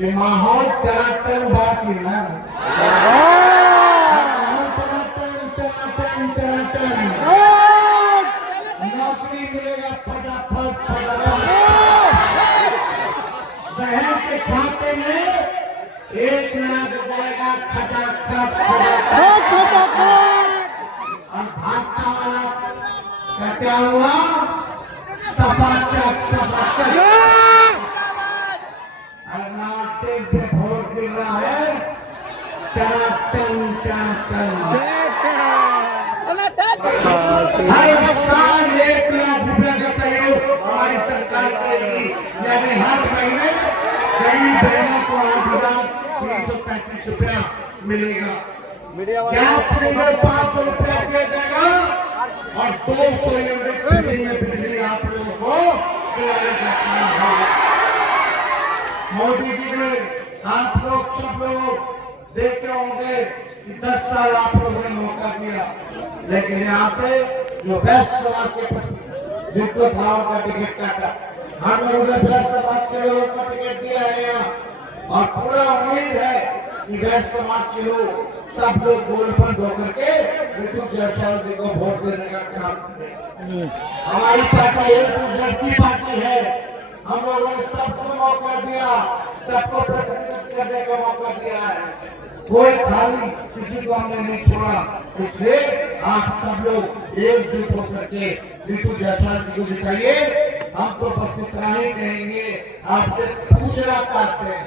कि माहौल टनाटन बाकी ना नौकरी मिलेगा फटाफट बहन के खाते में 1 लाख जाएगा खटाखट और भागता वाला का क्या हुआ सफाचट और नाटे पे वोट गिर रहा है टनाटन हर साल 1 लाख रुपए का सहयोग हमारी सरकार करेगी यानी हर महीने गरीब बहनों को 8,335 रुपया मिलेगा। गैस सिलेंडर 500 रुपया दिया जाएगा और 200 यूनिट फ्री में बिजली आप लोगों को दिलाने का काम होगा। मोदी जी ने आप लोग सब लोग देखते होंगे कि 10 साल आप लोगों ने मौका दिया, लेकिन यहाँ से जो बेस्ट समाज के जिनको था उनका टिकट काटा, हम लोगों ने बेस्ट समाज के लोगों को टिकट दिया है यहाँ और पूरा उम्मीद है कि बेस्ट समाज के लोग सब लोग गोल पर होकर के ऋतु जायसवाल जी को वोट देने का काम करें। हमारी पार्टी एक गुजरात की पार्टी है, हम लोगों ने सबको मौका दिया, सबको प्रतिनिधित्व करने का मौका दिया है, कोई खाली किसी को हमने नहीं छोड़ा। इसलिए आप सब लोग एकजुट होकर के ऋतु जायसवाल जी को जिताइए। हम तो बस इतना ही कहेंगे, आपसे पूछना चाहते हैं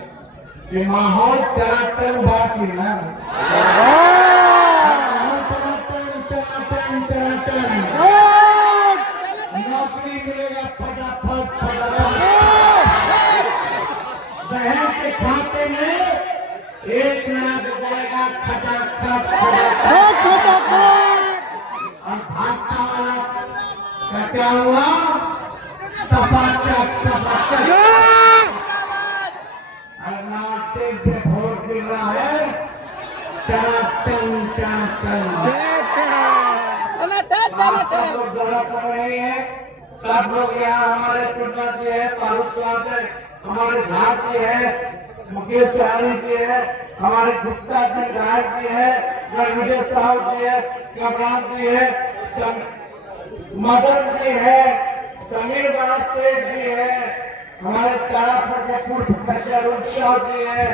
कि माहौल टनाटन बाकी ना नौकरी मिलेगा फटाफट बहन के खाते में 1 लाख जाएगा खटाखट और भागता वाला का क्या हुआ सफाचट और नाटे पे वोट गिर रहा है टनाटन सब लोग जरा समझ रहे हैं। सब लोग यहाँ हमारे टुडा जी है, फारूक साहब है, हमारे झांस जी है, मुकेश सहनी जी है, हमारे गुप्ता जी विधायक जी है, रणविजय साहब जी है, कमरान जी है, मदन जी है, समीर बास शेख जी है, हमारे तारापुर के पूर्व प्रत्याशी अरुण शाह जी है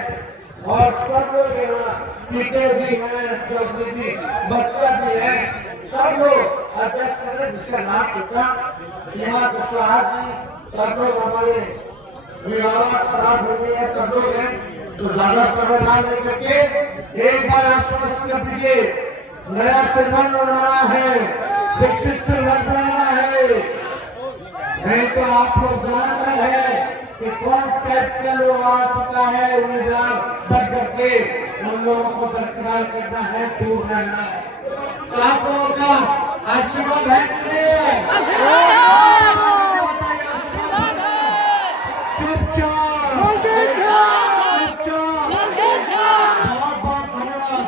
और सब लोग यहाँ पीटे जी हैं, चौधरी जी, बच्चा जी है, सब लोग अध्यक्ष जिसका नाम चुका सीमा कुशवाहा जी, सब लोग हमारे विभाग साहब होंगे, सब लोग हैं। तो ज्यादा समय ना लेकर के एक बार आश्वस्त कर दीजिए, नया सिलवन बनाना है, विकसित सिलवन बनाना है, नहीं तो आप लोग जान रहे हैं कि कौन टाइप के लोग आ चुका है उम्मीदवार बन करके, उन लोगों को दरकिनार करना है, दूर रहना है। तो आप लोगों का आशीर्वाद है कि नहीं? चुपचाप बहुत बहुत धन्यवाद।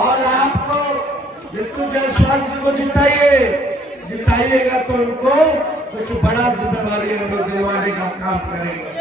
और आपको ऋतु जायसवाल जी को जिताइएगा तो उनको कुछ बड़ा जिम्मेवारी हम लोग दिलवाने का काम करेंगे।